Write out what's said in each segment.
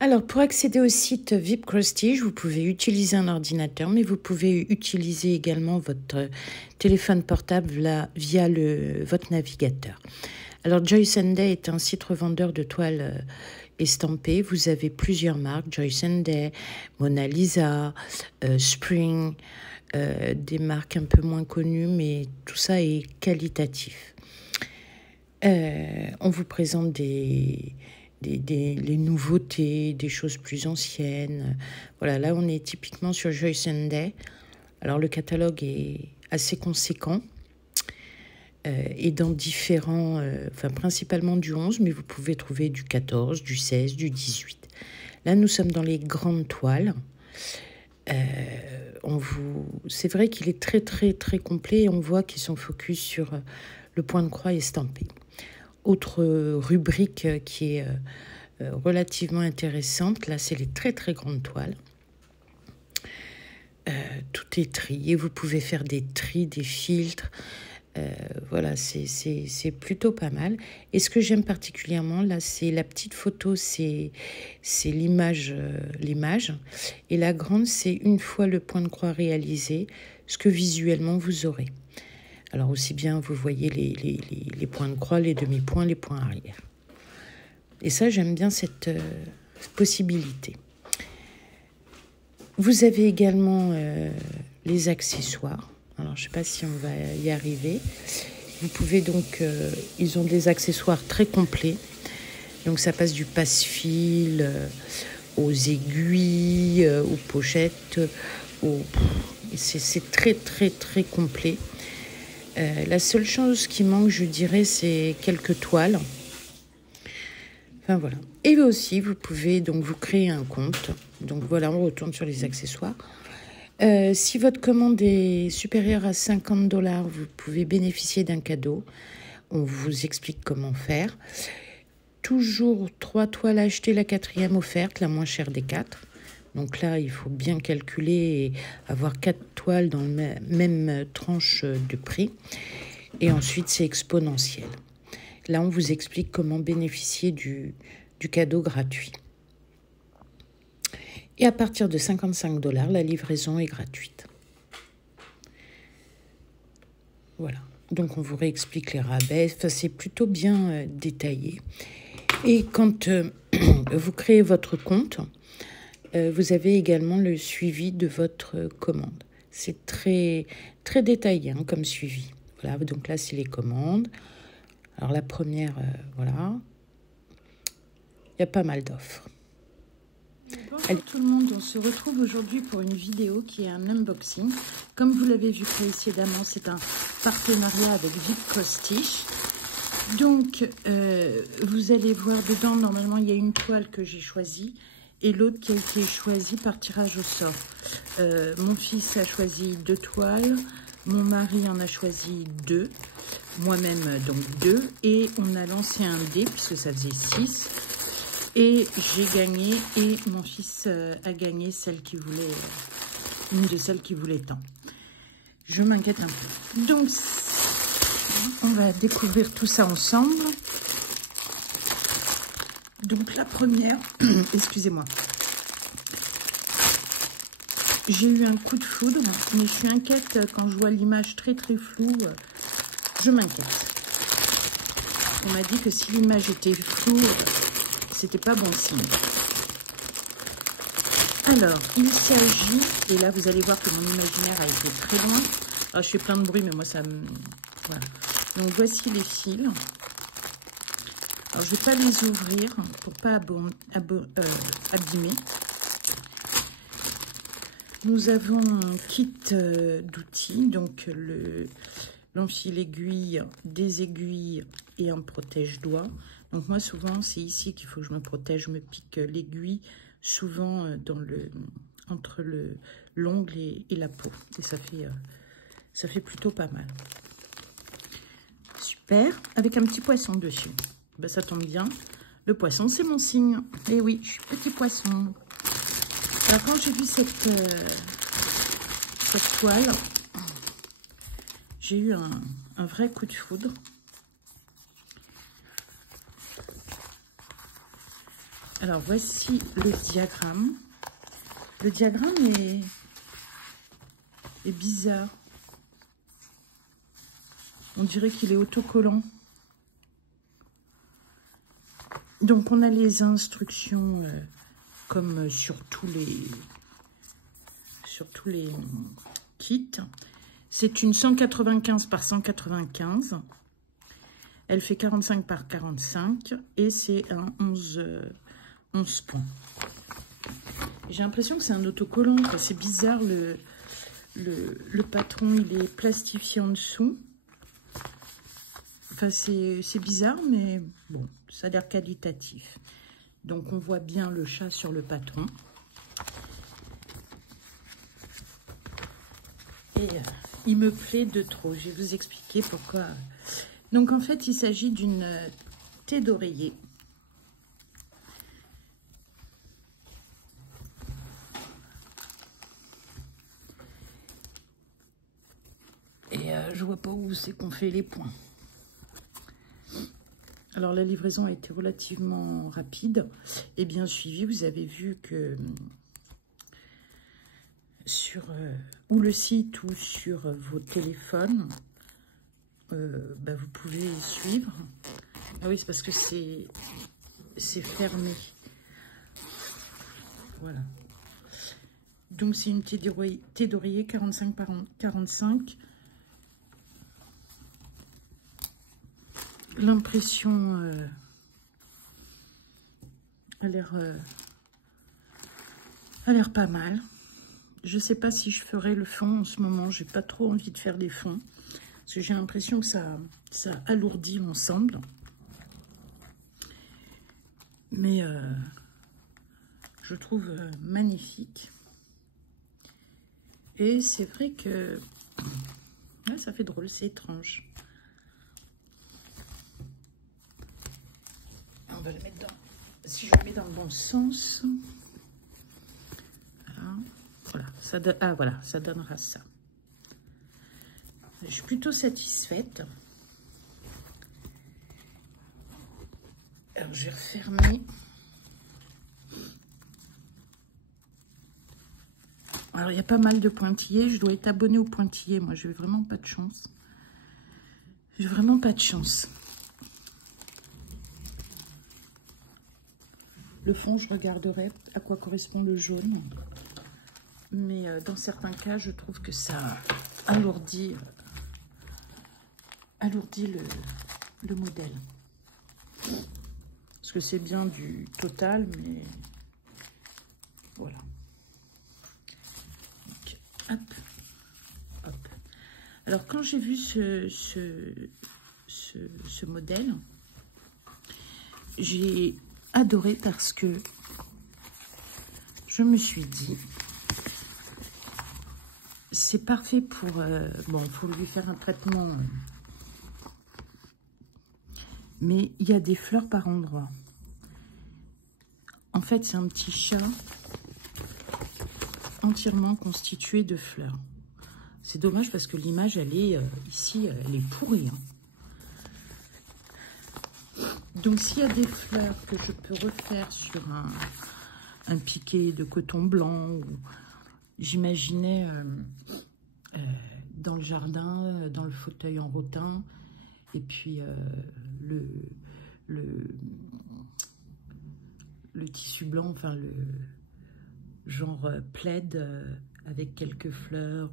Alors, pour accéder au site VIP Prestige, vous pouvez utiliser un ordinateur, mais vous pouvez utiliser également votre téléphone portable via votre navigateur. Alors, Joyce & Day est un site revendeur de toiles estampées. Vous avez plusieurs marques, Joyce & Day, Mona Lisa, Spring, des marques un peu moins connues, mais tout ça est qualitatif. On vous présente les nouveautés, des choses plus anciennes. Voilà, là, on est typiquement sur Joyce & Day. Alors, le catalogue est assez conséquent et dans différents... principalement du 11, mais vous pouvez trouver du 14, du 16, du 18. Là, nous sommes dans les grandes toiles. C'est vrai qu'il est très, très, très complet et on voit qu'ils sont focus sur le point de croix estampé. Autre rubrique qui est relativement intéressante, là c'est les très très grandes toiles. Tout est trié, vous pouvez faire des tris, des filtres. Voilà, c'est plutôt pas mal. Et ce que j'aime particulièrement, là, c'est la petite photo, c'est l'image. Et la grande, c'est une fois le point de croix réalisé, ce que visuellement vous aurez. Alors aussi bien, vous voyez les points de croix, les demi-points, les points arrière. Et ça, j'aime bien cette possibilité. Vous avez également les accessoires. Alors, je ne sais pas si on va y arriver. Vous pouvez donc... ils ont des accessoires très complets. Donc, ça passe du passe-fil aux aiguilles, aux pochettes. C'est très, très, très complet. La seule chose qui manque, je dirais, c'est quelques toiles. Enfin, voilà. Et aussi, vous pouvez donc vous créer un compte. Donc, voilà, on retourne sur les accessoires. Si votre commande est supérieure à 50 $, vous pouvez bénéficier d'un cadeau. On vous explique comment faire. Toujours 3 toiles achetées, la 4e offerte, la moins chère des 4. Donc là, il faut bien calculer et avoir 4 toiles dans la même tranche de prix. Et ensuite, c'est exponentiel. Là, on vous explique comment bénéficier du cadeau gratuit. Et à partir de 55 $, la livraison est gratuite. Voilà. Donc, on vous réexplique les rabais. Enfin, c'est plutôt bien détaillé. Et quand vous créez votre compte, vous avez également le suivi de votre commande. C'est très, très détaillé comme suivi. Voilà. Donc là, c'est les commandes. Alors, la première, voilà. Il y a pas mal d'offres. Bonjour tout le monde, on se retrouve aujourd'hui pour une vidéo qui est un unboxing. Comme vous l'avez vu précédemment, c'est un partenariat avec VIP Prestige. Donc, vous allez voir dedans, normalement, il y a une toile que j'ai choisie et l'autre qui a été choisie par tirage au sort. Mon fils a choisi 2 toiles, mon mari en a choisi 2, moi-même donc 2, et on a lancé un dé puisque ça faisait 6. Et j'ai gagné et mon fils a gagné celle qui voulait, une de celles qui voulait tant. Je m'inquiète un peu. Donc, on va découvrir tout ça ensemble. Donc, la première, excusez-moi. J'ai eu un coup de foudre, mais je suis inquiète quand je vois l'image très très floue. Je m'inquiète. On m'a dit que si l'image était floue, c'était pas bon signe. Alors, il s'agit, et là vous allez voir que mon imaginaire a été très loin. Alors, je fais plein de bruit, mais moi ça me... Voilà. Donc voici les fils. Alors je vais pas les ouvrir pour pas abîmer. Nous avons un kit d'outils, donc l'enfil aiguille, des aiguilles et un protège-doigts. Donc moi souvent c'est ici qu'il faut que je me protège, je me pique l'aiguille souvent entre l'ongle et la peau. Et ça fait plutôt pas mal. Super, avec un petit poisson dessus. Ben, ça tombe bien, le poisson c'est mon signe. Et oui, je suis petit poisson. Alors quand j'ai vu cette toile, j'ai eu un vrai coup de foudre. Alors, voici le diagramme. Le diagramme est bizarre. On dirait qu'il est autocollant. Donc, on a les instructions comme sur tous les kits. C'est une 195 par 195. Elle fait 45 par 45 et c'est un 11 points. J'ai l'impression que c'est un autocollant. C'est bizarre, le patron, il est plastifié en dessous. Enfin, c'est bizarre, mais bon, ça a l'air qualitatif. Donc, on voit bien le chat sur le patron. Et il me plaît de trop. Je vais vous expliquer pourquoi. Donc, en fait, il s'agit d'une thé d'oreiller. Et je vois pas où c'est qu'on fait les points. Alors, la livraison a été relativement rapide et bien suivie. Vous avez vu que sur ou le site ou sur vos téléphones, vous pouvez suivre. Ah oui, c'est parce que c'est fermé. Voilà. Donc, c'est une thé d'oreiller 45 par 45. L'impression a l'air pas mal. Je ne sais pas si je ferai le fond en ce moment. J'ai pas trop envie de faire des fonds. Parce que j'ai l'impression que ça alourdit l'ensemble. Mais je trouve magnifique. Et c'est vrai que ouais, ça fait drôle, c'est étrange. On va le mettre dans... Si je le mets dans le bon sens... Voilà, ça donnera ça. Je suis plutôt satisfaite. Alors, je vais refermer. Alors, il y a pas mal de pointillés. Je dois être abonnée aux pointillés. Moi, je n'ai vraiment pas de chance. J'ai vraiment pas de chance. Le fond, je regarderai à quoi correspond le jaune. Mais dans certains cas, je trouve que ça alourdit le modèle. Parce que c'est bien du total, mais voilà. Donc, hop, hop. Alors, quand j'ai vu ce modèle, j'ai adoré parce que je me suis dit... C'est parfait pour... bon, il faut lui faire un traitement. Mais il y a des fleurs par endroit. En fait, c'est un petit chat entièrement constitué de fleurs. C'est dommage parce que l'image, elle est ici, elle est pourrie. Hein. Donc, s'il y a des fleurs que je peux refaire sur un piqué de coton blanc ou... J'imaginais dans le jardin, dans le fauteuil en rotin, et puis le tissu blanc, enfin le genre plaid avec quelques fleurs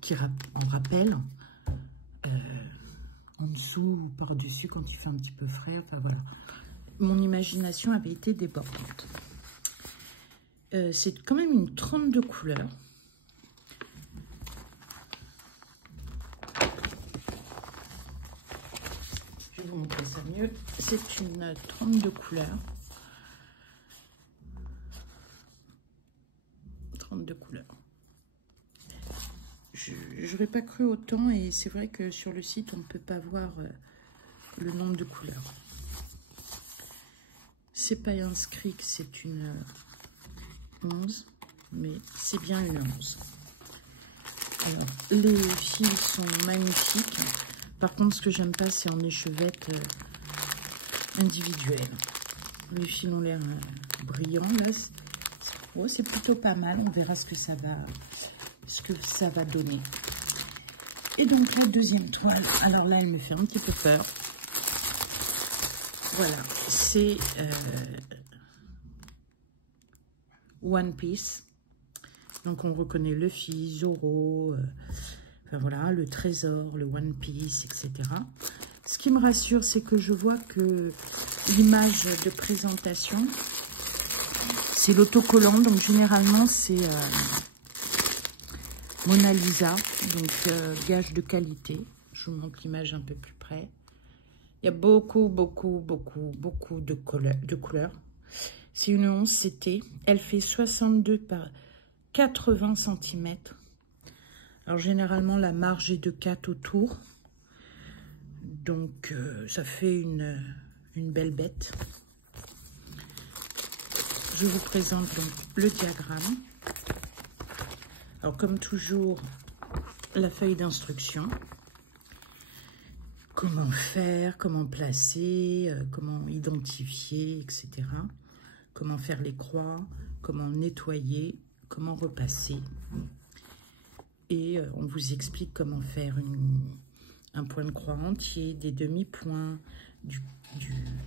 qui en rappellent en dessous ou par-dessus quand il fait un petit peu frais. Enfin voilà, mon imagination avait été débordante. C'est quand même une 32 couleurs. Je vais vous montrer ça mieux. C'est une 32 couleurs. 32 couleurs. Je n'aurais pas cru autant et c'est vrai que sur le site, on ne peut pas voir le nombre de couleurs. C'est pas inscrit que c'est une... 11, mais c'est bien une 11. Alors, les fils sont magnifiques. Par contre, ce que j'aime pas, c'est en échevette individuelle. Les fils ont l'air brillants. Oh, c'est plutôt pas mal. On verra ce que ça va donner. Et donc la deuxième toile, alors là elle me fait un petit peu peur. Voilà, c'est One Piece. Donc on reconnaît Luffy, Zoro, enfin voilà, le trésor, le One Piece, etc. Ce qui me rassure, c'est que je vois que l'image de présentation, c'est l'autocollant. Donc généralement c'est Mona Lisa, donc gage de qualité. Je vous montre l'image un peu plus près. Il y a beaucoup de couleurs. C'est une 11 CT. Elle fait 62 par 80 cm. Alors, généralement, la marge est de 4 autour. Donc, ça fait une belle bête. Je vous présente donc le diagramme. Alors, comme toujours, la feuille d'instruction. Comment faire, comment placer, comment identifier, etc. Comment faire les croix, comment nettoyer, comment repasser. Et on vous explique comment faire un point de croix entier, des demi-points, du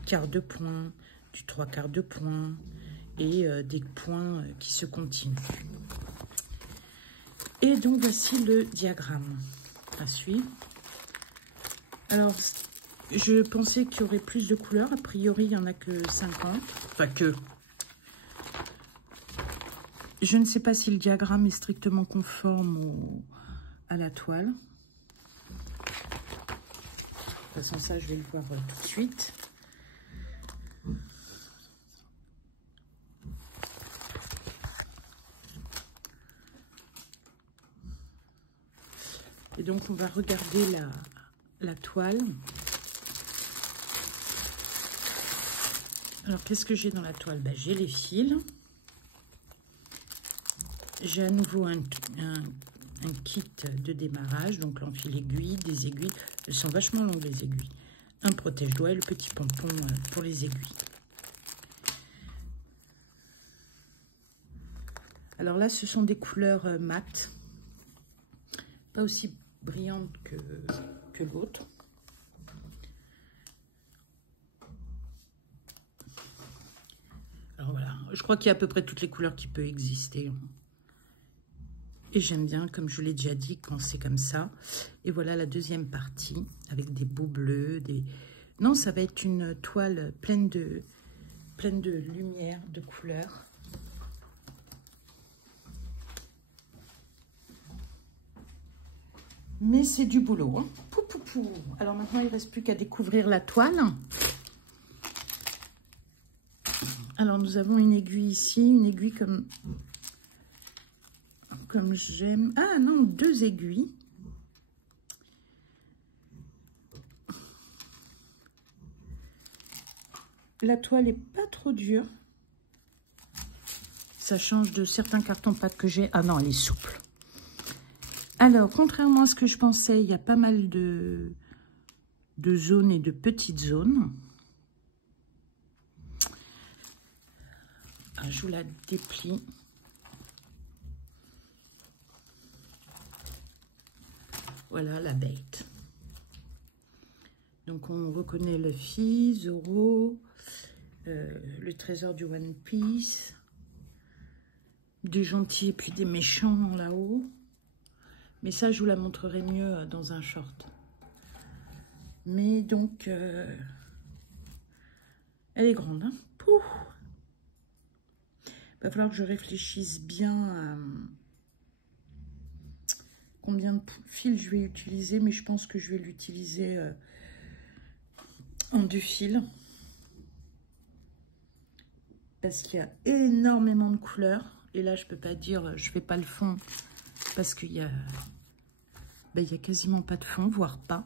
quart de point, du trois quarts de point et des points qui se continuent. Et donc voici le diagramme à suivre. Alors, je pensais qu'il y aurait plus de couleurs. A priori, il n'y en a que 50. Enfin, que. Je ne sais pas si le diagramme est strictement conforme à la toile. De toute façon, ça, je vais le voir tout de suite. Et donc, on va regarder la toile. Alors, qu'est-ce que j'ai dans la toile? Ben, j'ai les fils. J'ai à nouveau un kit de démarrage. Donc, l'enfil aiguille, des aiguilles. Elles sont vachement longues, les aiguilles. Un protège-doigt et le petit pompon pour les aiguilles. Alors là, ce sont des couleurs mat. Pas aussi brillantes que l'autre. Alors voilà, je crois qu'il y a à peu près toutes les couleurs qui peuvent exister. Et j'aime bien, comme je vous l'ai déjà dit, quand c'est comme ça. Et voilà la deuxième partie, avec des beaux bleus. Non, ça va être une toile pleine de lumière, de couleurs. Mais c'est du boulot. Hein. Pou, pou, pou. Alors maintenant, il ne reste plus qu'à découvrir la toile. Alors, nous avons une aiguille ici, une aiguille comme j'aime. Ah non, deux aiguilles. La toile n'est pas trop dure. Ça change de certains cartons-pâte que j'ai. Ah non, elle est souple. Alors, contrairement à ce que je pensais, il y a pas mal de zones et de petites zones. Je vous la déplie. Voilà la bête. Donc on reconnaît Luffy, Zoro, le trésor du One Piece, des gentils et puis des méchants là-haut. Mais ça, je vous la montrerai mieux dans un short. Mais donc, elle est grande. Hein. Pouh. Il va falloir que je réfléchisse bien à combien de fils je vais utiliser, mais je pense que je vais l'utiliser en 2 fils. Parce qu'il y a énormément de couleurs. Et là, je peux pas dire, je fais pas le fond, parce qu'il y a, il y a quasiment pas de fond, voire pas.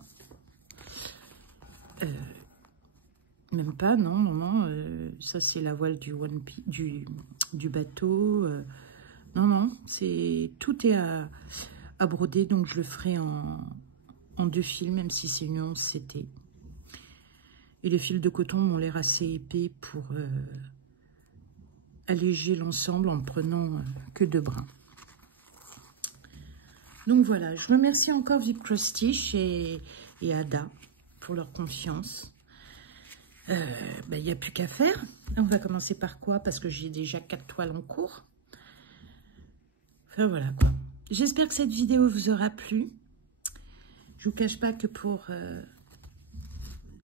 Même pas, non, ça c'est la voile du One Piece, du bateau. Non, tout est à broder, donc je le ferai en 2 fils, même si c'est une 11 CT. Et les fils de coton m'ont l'air assez épais pour alléger l'ensemble en prenant que 2 brins. Donc voilà, je remercie encore Vip Cross Stitch et Ada pour leur confiance. Il n'y a plus qu'à faire. On va commencer par quoi? Parce que j'ai déjà 4 toiles en cours. Enfin voilà quoi. J'espère que cette vidéo vous aura plu. Je ne vous cache pas que pour